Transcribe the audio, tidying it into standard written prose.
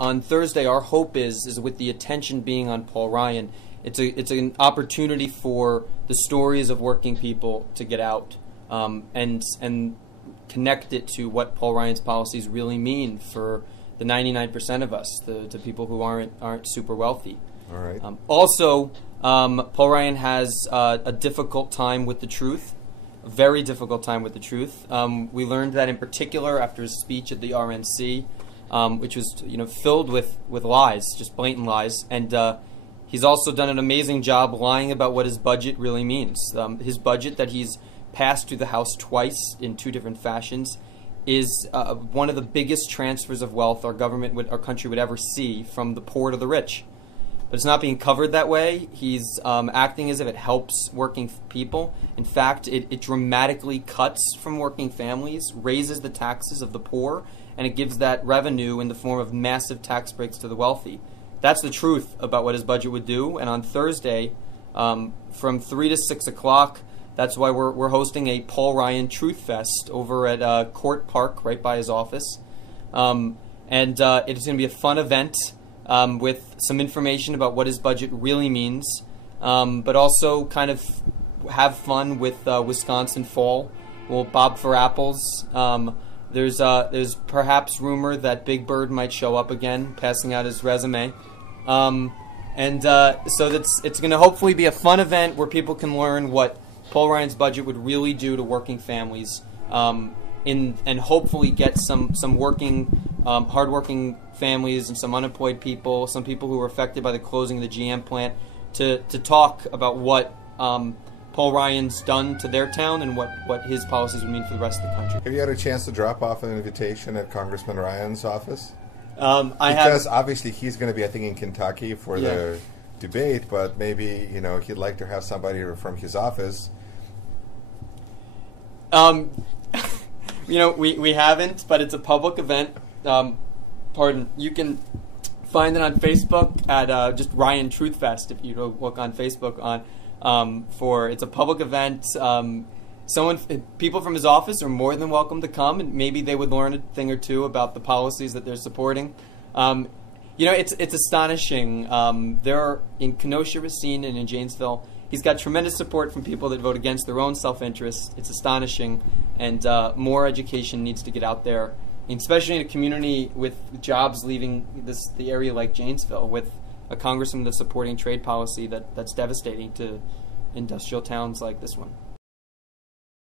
On Thursday, our hope is with the attention being on Paul Ryan, it's an opportunity for the stories of working people to get out and connect it to what Paul Ryan's policies really mean for the 99% of us, the people who aren't super wealthy. All right. Also, Paul Ryan has a difficult time with the truth, a very difficult time with the truth. We learned that in particular after his speech at the RNC, which was filled with lies, just blatant lies, and he's also done an amazing job lying about what his budget really means. His budget that he's passed through the House twice in two different fashions is one of the biggest transfers of wealth our country would ever see, from the poor to the rich. But it's not being covered that way. He's acting as if it helps working people. In fact, it dramatically cuts from working families, raises the taxes of the poor, and it gives that revenue in the form of massive tax breaks to the wealthy. That's the truth about what his budget would do. And on Thursday, from 3 to 6 o'clock, that's why we're hosting a Paul Ryan Truth Fest over at Court Park, right by his office. And it's going to be a fun event with some information about what his budget really means, but also kind of have fun with Wisconsin Fall. We'll bob for apples. There's perhaps rumor that Big Bird might show up again, passing out his resume. So it's going to hopefully be a fun event where people can learn what Paul Ryan's budget would really do to working families, and hopefully get some working, hardworking families and some unemployed people, some people who were affected by the closing of the GM plant, to talk about what Paul Ryan's done to their town and what his policies would mean for the rest of the country. Have you had a chance to drop off an invitation at Congressman Ryan's office? Because obviously he's going to be, I think, in Kentucky for the debate, but maybe he'd like to have somebody from his office. We haven't, but it's a public event. You can find it on Facebook at just Ryan Truth Fest if you look on Facebook it's a public event. People from his office are more than welcome to come, and maybe they would learn a thing or two about the policies that they're supporting. It's astonishing. There are in Kenosha, Racine, and in Janesville, he's got tremendous support from people that vote against their own self-interest. It's astonishing, and more education needs to get out there, especially in a community with jobs leaving the area like Janesville, with a congressman that's supporting trade policy that's devastating to industrial towns like this one.